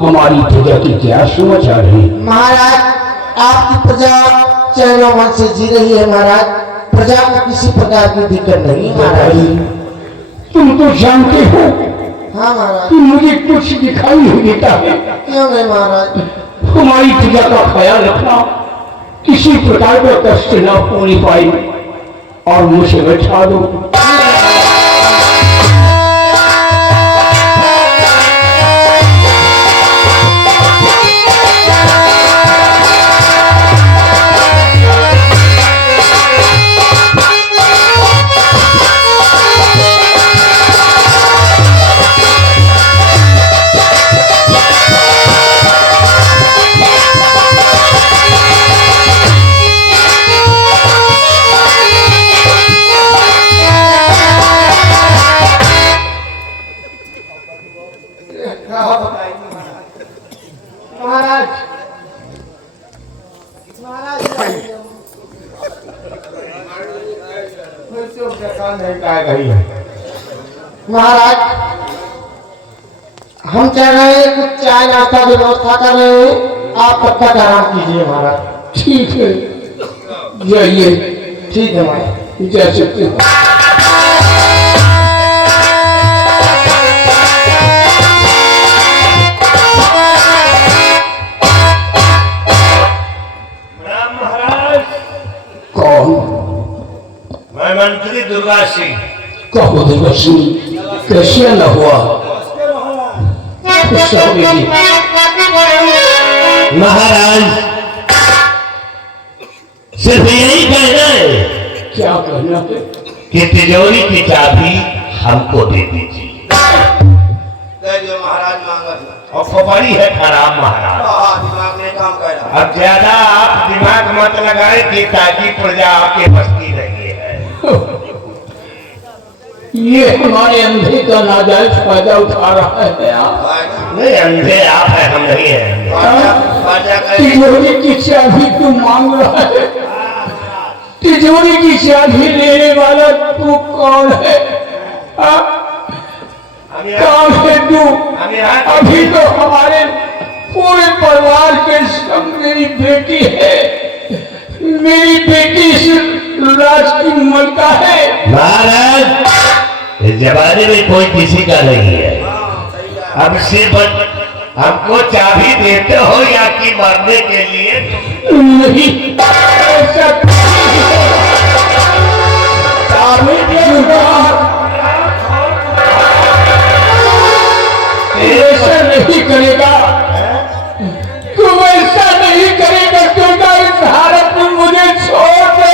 हमारी प्रजा की क्या समाचार है? महाराज, आपकी प्रजा चैनो मन से जी रही है महाराज। प्रजा को किसी प्रकार की दिक्कत नहीं महाराज। तुम तो जानते हो हाँ महाराज। कि मुझे कुछ दिखाई नहीं देता है। क्यों नहीं महाराज? हमारी प्रजा का ख्याल रखना, किसी प्रकार का कष्ट न होने पाए और मुझे बैठा दो। महाराज, हम चाह रहे हैं कुछ चाय नाश्ता की व्यवस्था कर रहे हैं, आप तब तक आराम कीजिए महाराज। ठीक है, जाइए। ठीक है महाराज, जा सकते हो। मैं मंत्री दुर्गा सिंह। कहो दुर्गा सिंह, कैसे न हुआ? महाराज, सिर्फ यही कहना है। क्या कहना है? कि तिजोरी की चाबी हमको दे दीजिए। महाराज और खोपड़ी है खराब महाराज। दिमाग में काम कर रहा। अब ज्यादा आप दिमाग मत लगाए कि ताकि प्रजा आपके बस्ती रही है। ये हमारे अंधे का नाजायज फायदा उठा रहा है आप। नहीं, अंधे आप है, हम नहीं है। तिजोरी की चाबी तू मांग रहा है? तिजोरी की चाबी लेने वाला तू कौन है? कौन है तू? अभी तो हमारे पूरे परिवार के संग मेरी बेटी है। मेरी बेटी से राज की मलका है। महाराज, इस जमाने में कोई किसी का नहीं है। अब सिर्फ हमको चाबी देते हो या कि मरने के लिए? नहीं, ऐसा चाबी ऐसा नहीं करेगा। तुम ऐसा नहीं करेगा क्योंकि इस हालत में मुझे छोड़ दे।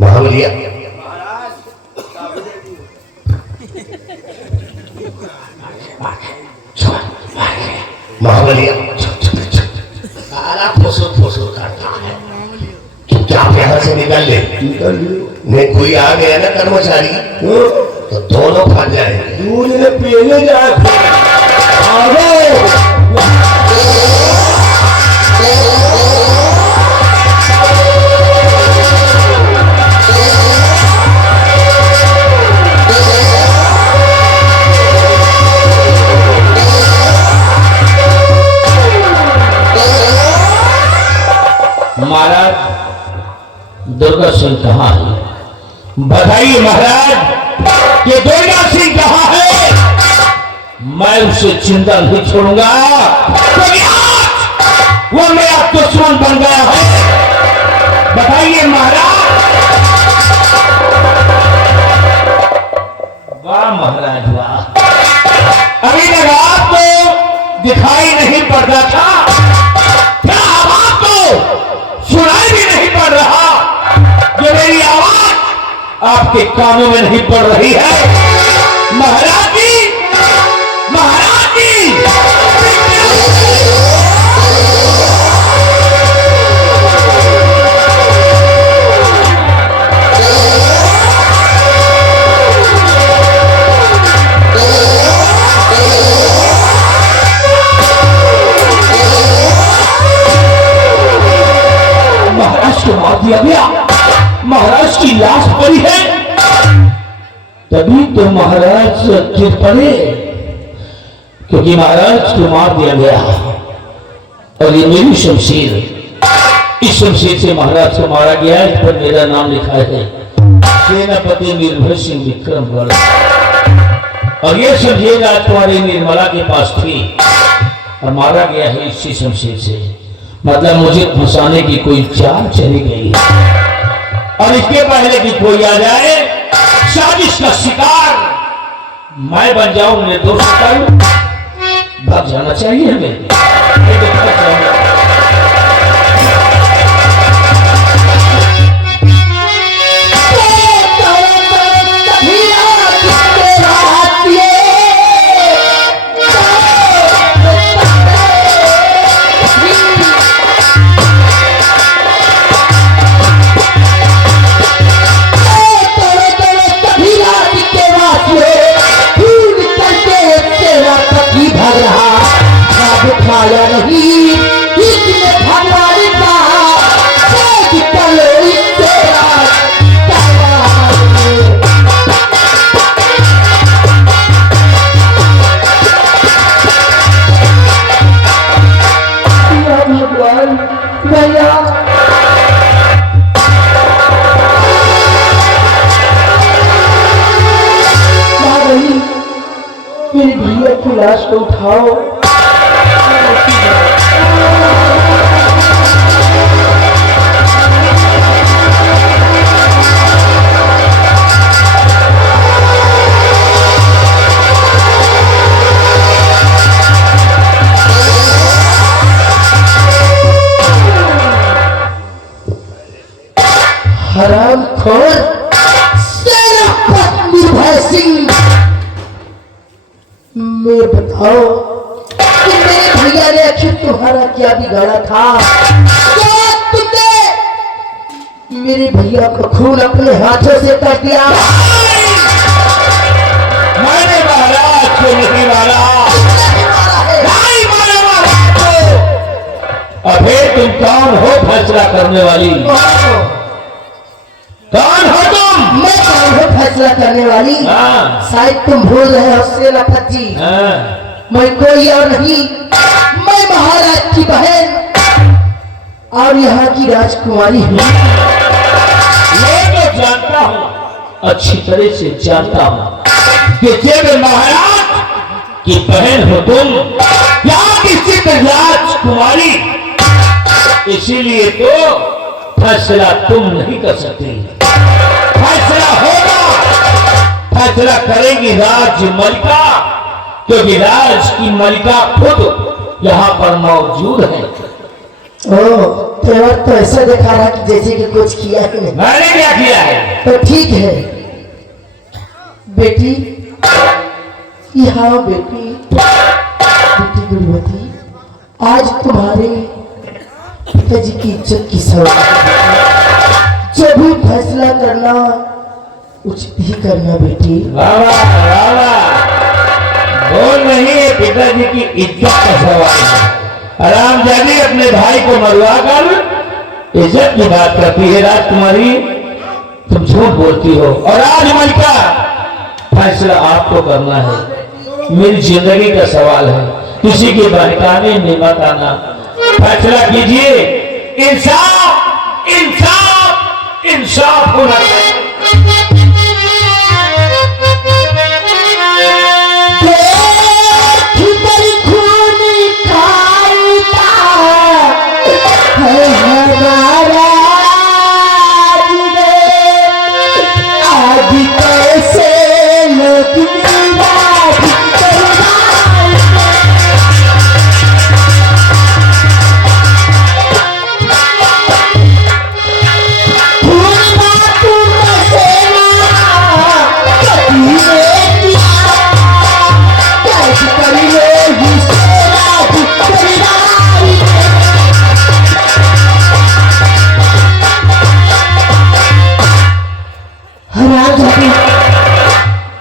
महाबलिया, महाबलिया फुसूर करता है। चुपचाप यहाँ से निकल ले। नहीं कोई आ गया ना कर्मचारी तो दोनों फंस जाएंगे। दूध ने पीने जाए। महाराज, दुर्गा सिंह कहाँ है? बताइए महाराज कि दुर्गा सिंह कहाँ है? मैं उसे जिंदा नहीं छोड़ूंगा। वो मेरा दुश्मन बन गया है। बताइए महाराज। वाह महाराज वाह। अभी तक आपको दिखाई नहीं पड़ता था, क्या अब आपको सुनाई भी नहीं पड़ रहा? जो मेरी आवाज आपके कानों में नहीं पड़ रही है? महाराज जी, महाराज जी, तभी तो महाराज गिर पड़े, क्योंकि महाराज को मार दिया गया और ये मेरी शमशीर, इस शमशीर से महाराज को मारा गया। इस पर मेरा नाम लिखा है सेनापति निर्भय सिंह विक्रमगढ़। और ये शमशीर आज तुम्हारी निर्मला के पास थी और मारा गया है इसी शमशीर से। मतलब मुझे फंसाने की कोई चाल चली गई और इसके पहले कि कोई आ जाए साजिश का शिकार मैं बन जाऊं, निर्दोष भाग जाना चाहिए हमें। खाया नहीं इसने भगवान का भगवान भैया मेरे भैया की लाश को उठाओ। हरामखोर सेनापति निर्भय सिंह, मैं बताओ कि मेरे भैया ने आखिर तुम्हारा क्या बिगाड़ा था? क्या तुमने मेरे भैया को खून अपने हाथों से कर दिया? मैंने महाराज को नहीं मारा, नहीं मारा महाराज को। अबे तुम कौन हो फैसला करने वाली? कौन हो तुम? मैं कौन हूँ फैसला करने वाली? शायद तुम भूल रहे हो सेनापति जी। मैं कोई और नहीं, मैं महाराज की बहन और यहाँ की राजकुमारी हूँ। मैं तो जानता हूँ, अच्छी तरह से जानता हूँ कि जब महाराज की बहन हो तुम, यहाँ की सिद्ध राजकुमारी, इसीलिए तो फैसला तुम नहीं कर सकती। फैसला होगा, फैसला करेगी राज्य मलिका, क्योंकि राज की मलिका खुद यहाँ पर मौजूद है। ओह, तेवर तो ऐसा दिखा रहा कि जैसे कि कुछ किया ही नहीं। मैंने क्या किया है? तो ठीक है बेटी, यहाँ बेटी, बेटी गुरुवती, आज तुम्हारे पिताजी की इज्जत की सवाल है। जो भी फैसला करना उचित ही करना बेटी। बाबा बाबा बोल नहीं है, पिताजी की इज्जत का सवाल है। आराम जाने अपने भाई को मरवा कर इज्जत की बात करती है राजकुमारी, तुम झूठ बोलती हो। और आज मलिका फैसला आपको करना है, मेरी जिंदगी का सवाल है, किसी के बहकाने में मत आना। फैसला कीजिए, इंसाफ इंसाफ इंसाफ होना चाहिए।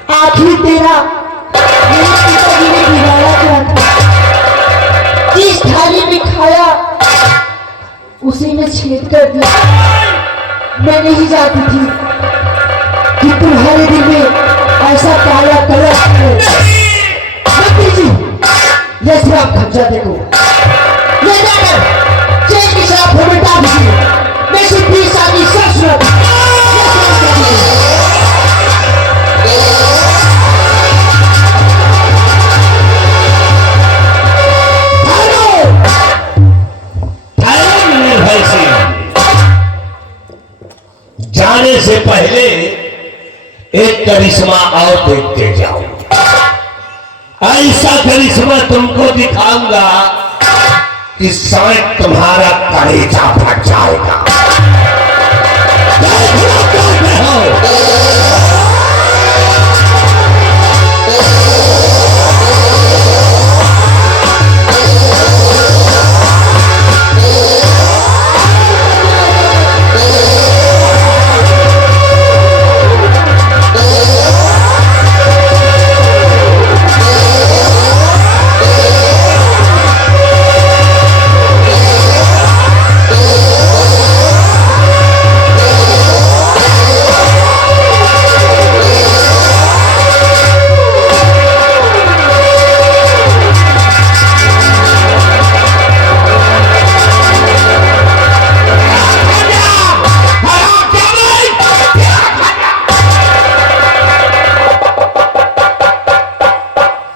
आखिर तेरा बिगाड़ा क्या था? जिस थाली में खाया उसी में छेद कर दिया। मैं नहीं जानती थी कि तुम्हारे दिल में ऐसा काला कलर मंत्री जी, ये शराब खर्चा देखो, ले जाकर जेल की शराब को मिटा दीजिए। मैं सिर्फ 20 साल की सर जाने से पहले एक करिश्मा और देखते जाओ। ऐसा करिश्मा तुमको दिखाऊंगा कि शायद तुम्हारा कलेजा फट जाएगा।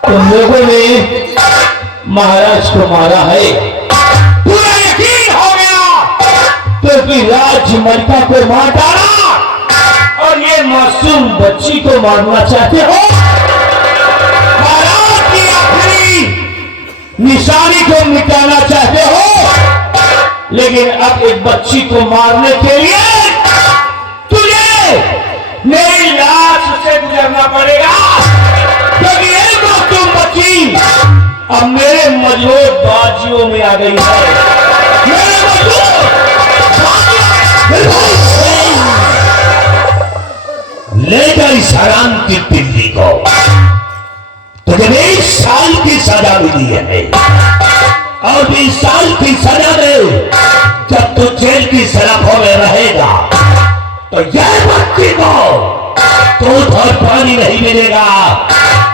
तुम लोगों ने महाराज को मारा है, पूरा यकीन हो गया क्योंकि राजमलिका को मार डाला और ये मासूम बच्ची को मारना चाहते हो। महाराज की आखिरी निशानी को मिटाना चाहते हो, लेकिन अब एक बच्ची को मारने के लिए तुझे मेरी लाश से गुजरना पड़ेगा, क्योंकि एक मासूम बच्ची अब मेरे मजबूत बाजियों में आ गई है। मेरे मजबूत लेकर इस हराम की पिल्ली को तुझे 20 साल की सजा मिली है, और 20 साल की सजा में जब तू जेल की सलाखों में रहेगा तो यह बच्ची को दूध और पानी नहीं मिलेगा,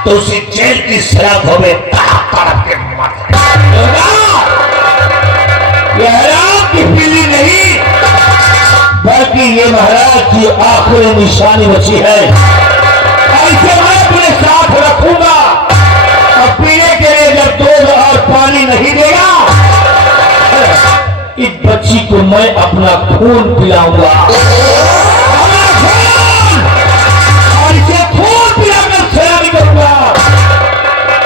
तो उसी जेल की सलाखों में तड़प के मर जाएगा। यह हराम की पिल्ली नहीं, बल्कि ये महाराज की आखिरी निशानी बची है। ऐसे मैं अपने साथ रखूंगा और पीने के लिए जब दूध और पानी नहीं देगा, इस बच्ची को मैं अपना खून पिलाऊंगा, और इसे खून पिलाकर सलामी करूंगा,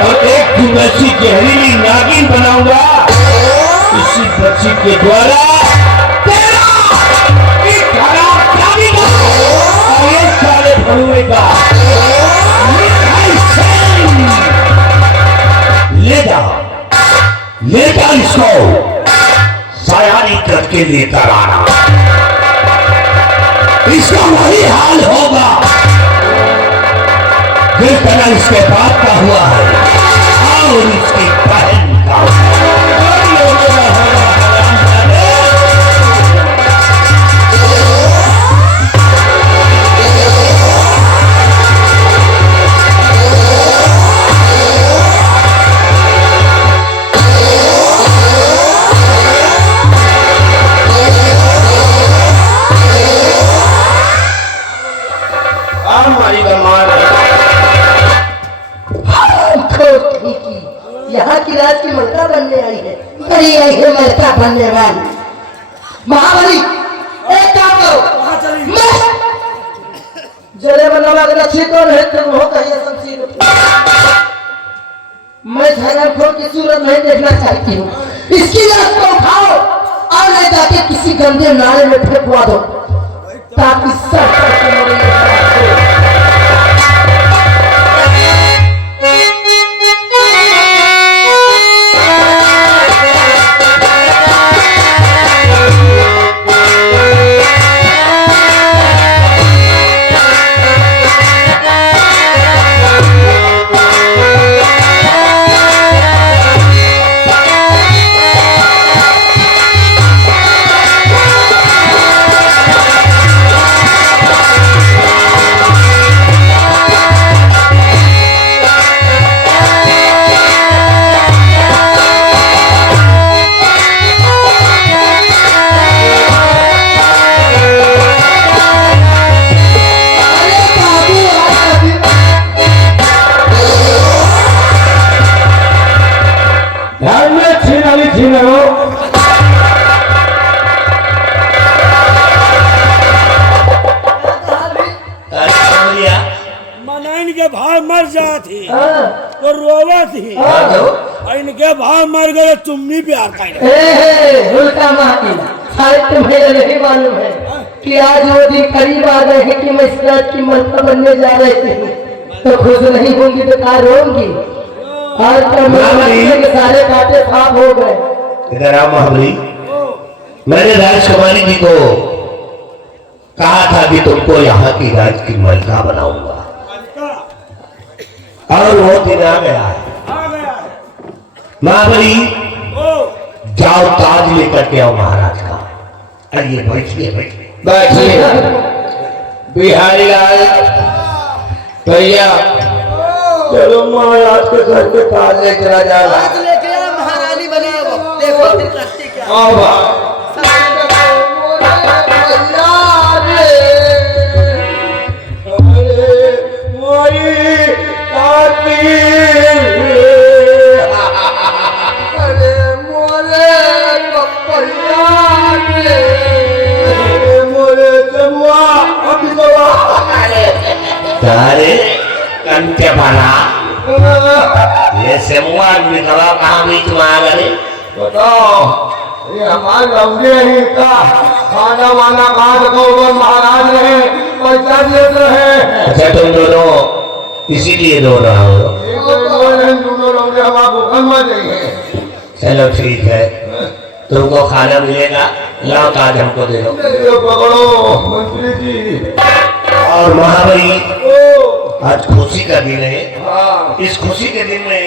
और एक दिन ऐसी जहरीली नागिन बनाऊंगा इसी बच्ची के द्वारा तेरा इस खराब चाबी का और ये सारे भरुए का ले जा इसको सयानी करके लेकर आना, इसका वही हाल होगा जिस तरह इसके बाप का हुआ है और इसकी बहन का। यहाँ की राज की मलका बनने आई है, बड़ी आई है मलका बनने वाली। महाबली एक काम करो, मैं जले बनवा अगर अच्छी तो है तो वो कहिए शमशीर, मैं खो की सूरत नहीं देखना चाहती हूँ। इसकी लाश को उठाओ और ले जाके किसी गंदे नाले में फेंकवा दो ताकि सब मर जाती हाँ, तो रोवा थी हाँ। और इनके भाव मर गए तुम भी प्यार का उल्टा माटी शायद तुम्हें नहीं मालूम है कि आज वो दिन करीब आ गए हैं कि मैं इस रात की मलका बनने जा रही थी, तो खुश नहीं होंगी तो कहा रोऊंगी। आज तो मेरे के सारे कांटे साफ हो गए। इधर आओ महाबली। मैंने राजकुमारी जी को कहा था कि तुमको यहाँ की राज की मलका बनाऊंगा और वो दिन आ गया है। आ गया महाबली ओ जाओ ताज लेकर के आओ महाराज का। अरे बैठिए बैठिए। बैठिए बिहारी लाल भैया, चलो महाराज के घर के ताज ले चला जा रहा आज लेके आ महारानी बनाओ, देखो फिर करती क्या। आओ भाई। अरे कंटे भला ये सेमुआ विधवा कहाँ बीच में आ गए? बताओ ये हमारे लौंडे ही का खाना वाना खा को महाराज ने पैसा देते हैं। अच्छा तुम दोनों इसीलिए रो रहा हो। दोनों लौंडे हमारे भूखन मर जाइए। चलो ठीक है, तुमको खाना मिलेगा, लाओ ताज हमको दे दो। पकड़ो मंत्री जी। और महाबली आज खुशी का दिन है। हाँ, इस खुशी के दिन में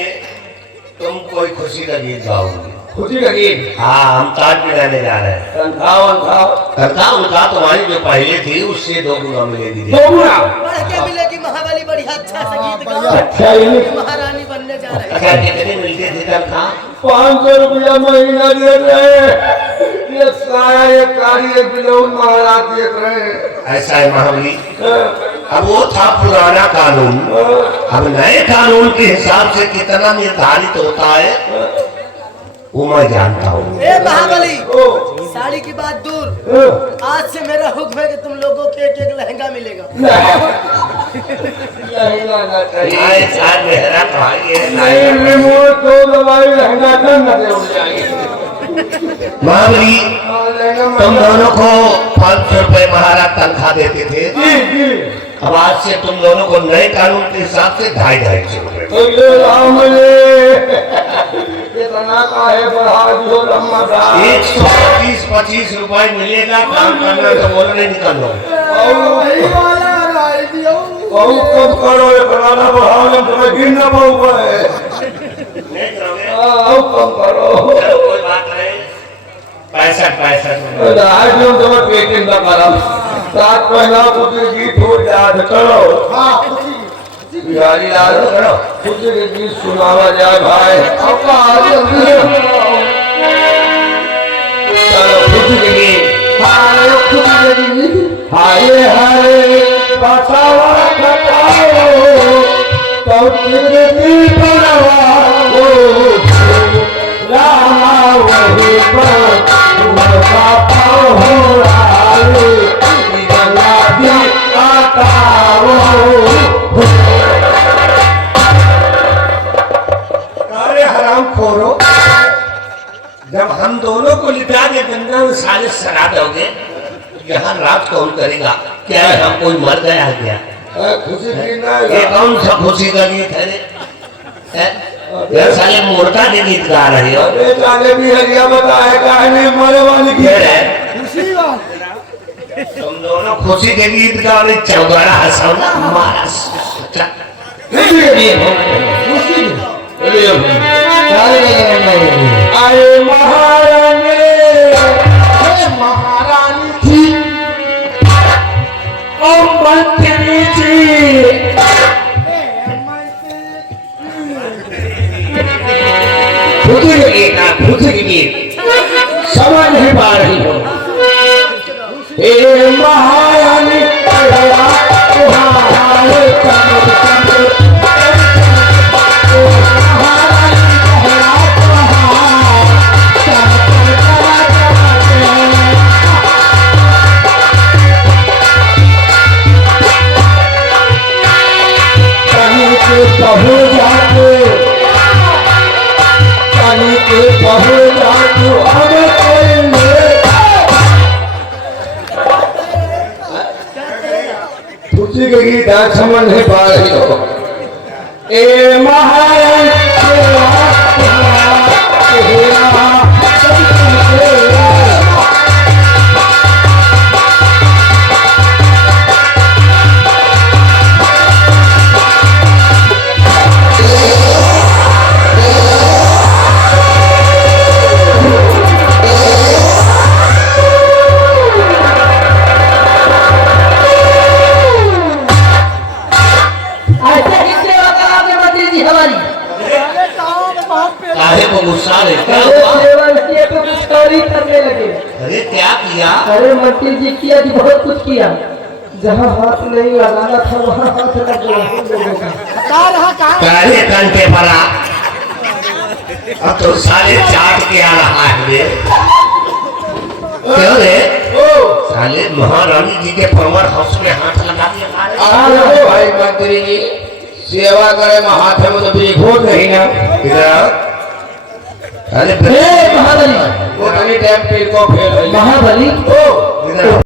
तुम कोई खुशी का गीत गाओगे। खुशी का गीत। हाँ, हम ताज पिलाने जा रहे हैं। तनखाओ करता उनका तुम्हारी जो पहले थी उससे 2 गुना मिलेगी। बढ़ के मिलेगी महाबली, बढ़िया अच्छा से गीत गाओ। अच्छा ये महारानी बनने जा रहे हैं। अच्छा कितने मिलते थे तनख्वाह? 500 रुपया महीना दे रहे। ये साया ये कारी ये बिलोन महाराज दे रहे। ऐसा है महाबली, अब वो था पुराना कानून, अब नए कानून के हिसाब से कितना निर्धारित होता है वो मैं जानता हूँ। ए महाबली, साड़ी की बात दूर, आज से मेरा हुक्म है कि तुम लोगों को एक एक लहंगा मिलेगा। आए साल मेहरा नहीं रिमोट तो दवाई लहंगा ठंडा दे हो जाएगी। महाबली तुम दोनों को 500 रुपए महाराज तनख्वाह देते थे, अब आज से तुम दोनों को नए कानून के हिसाब से 250 रुपए। तो ये राम इतना काहे बढ़ा दियो लम्मा साहब। 125 रुपए मिलेगा, काम करना तो बोलने निकल लो। बहुत कम करो, ये बनाना बढ़ाओ ना, तुम्हें गिरना बहुत है। नहीं करोगे? बहुत कम करो। चलो कोई बात नहीं, 65 आज जो तुम्हें पेटिंग का करम 7 महीना कुछ गीत हो याद करो। बिहारी लाल करो कुछ गीत सुनावा जाए भाई। चलो खुशी के गीत। हाय हाय बचावा बचाओ तो तेरी बनवाओ रामा वही पर उनका पाँव हो आए गंगा दी आताओ। अरे हराम खोरो, जब हम दोनों को लिटा के गंगा में साले सरा दोगे, यहाँ रात कौन करेगा? क्या है, हम कोई मर गया है क्या? खुशी की ना ये कौन सा खुशी का गीत है रे? ये साले मोर्टा के गीत गा रहे हो। अरे जाने भी हरिया बताए कहने मरे वाली की ये है तुम दोनों खुशी के गीत गा रहे, चौगड़ा हंसाऊंगा हमारा आए महारानी महारानी थी और मंत्री जी खुशी के गीत समझ नहीं पा रही हो। हे महारानी के पहुँ जाके काली के पहुँ जाके अब तुझे के गीत आज समझ नहीं पा रही हो। ए महाराज काहे को गुस्सा है? क्या अरे हुआ? सेवन किए तो कुछ कार्य करने लगे। अरे क्या किया? अरे मंत्री जी किया जी बहुत कुछ किया, जहाँ हाथ नहीं लगाना था वहाँ हाथ लग गया। काहे कंटे पड़ा? अब तो साले चाट के आ रहा है रे। क्यों रे? साले महारानी जी के परवर हाउस में हाथ लगा दिया। अरे भाई मंत्री जी सेवा करे महाथे में तो भोट नहीं ना। इधर अरे महाबली वो टाइम पे को फेल महाबली इधर